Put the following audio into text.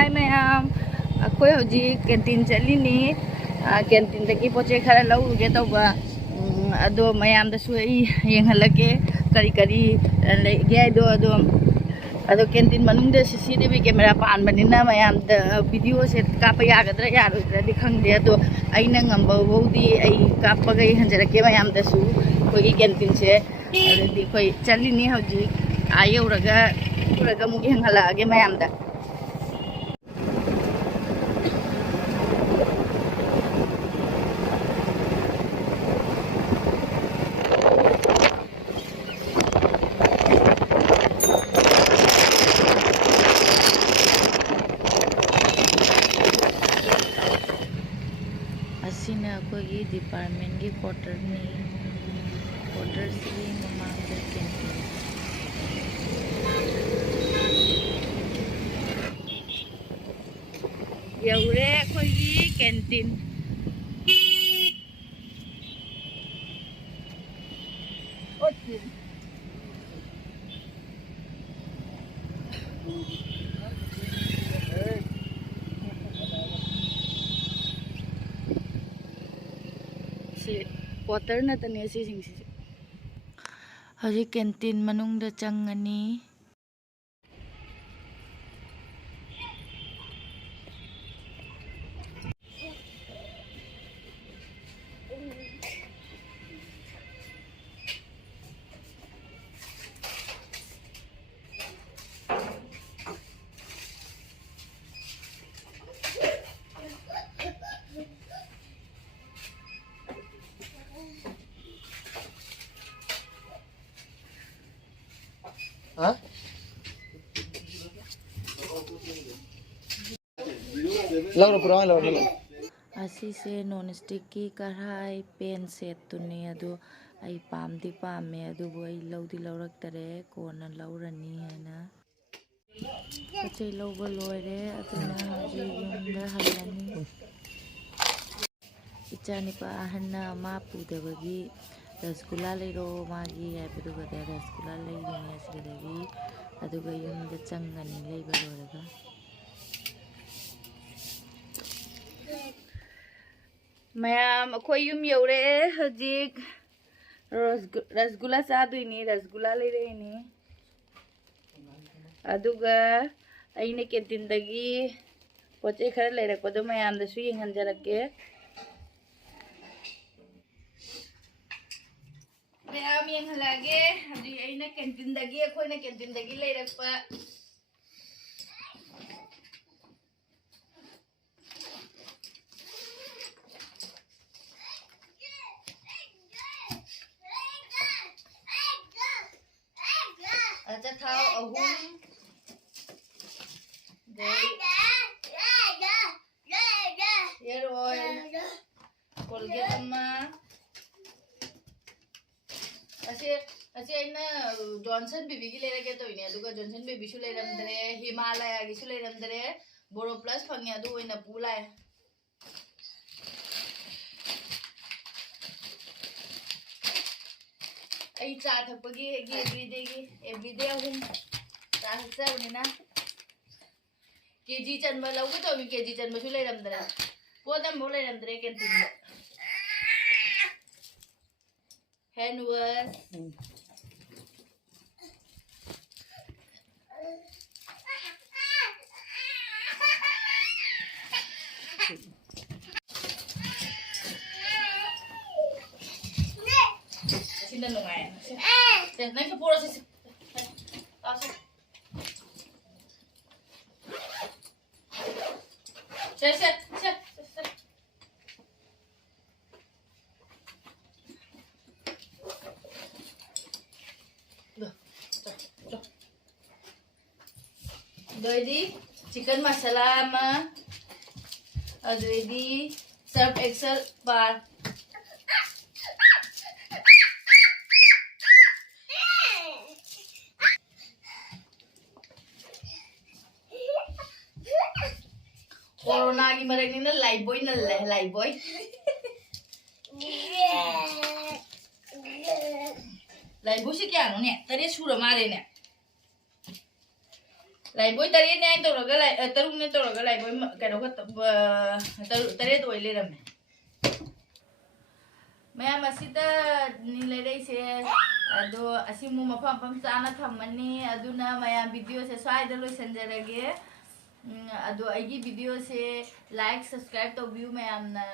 Hi ma'am, aku hoji canteen jalini, canteen lagi potchei khara lau ge tau ba, ado ma'am da suai yang halake kari lagi ado canteen manung da CCTV camera pan banina ma'am da video set kapa ya gadra ya di khang dia ado aina ngamba bodi ai kapa gai hanjara ke ma'am da su koi canteen se di koi jalini hoji ayo raga mugi hang hala ge ma'am da. Asina akogi department gi quarter ni quarter si mamang da canteen yaure akogi canteen otin si quarter na tane si sing si hari canteen manung da changani Hah? Laura pura Laura. asi se non stick ki karhai pen set tuni adu ai pamdi pame adu boi laudi laurak tare kona laurani haina potchei lauba loire aduna haji yumda halani ichani pa ahanna ma pudabagi rasgulla leiro magi haibaduga da rasgulla leirine asidagi aduga yumda changani leiba loraga ma'am akhoi yum yaure hajik rasgulla chaduini rasgulla leireni aduga aine canteen dagi potchei khara leirakpado ma'am da su yenghanjarake ma'am yenghalage hajik aina canteen dagi akhoina canteen dagi leirakpa acha thau ahum hair oil colgate amma ase aina johnson baby gi leirage toine aduga johnson baby su leiramdre himalaya gi su leiramdre boro plus phange adu oina pulai ai cha thapagi gi everyday ahum cha sabnina kg chanba laugu to mi kg chanba su leiramdre podam bo leiramdre canteen da hand wash sini nungai sen nai kapura sih tasuk set Doidi chicken masala ma adoidi surf excel bar corona gi marag ni na live boy live boy sih kya ne tadi sudah mare ne लाइबोय तरे ने तो लगा लाई तरुक ने तो लगा लाइबोय कनो का तरे तो ले रमे मैं मसीदा नि ले रही से अदो असिमु मफम फम चाना थमनी अदुना मया वीडियो से स्वाइद लो संजरगे अदो आईगी वीडियो से लाइक सब्सक्राइब तो व्यू मैं आमना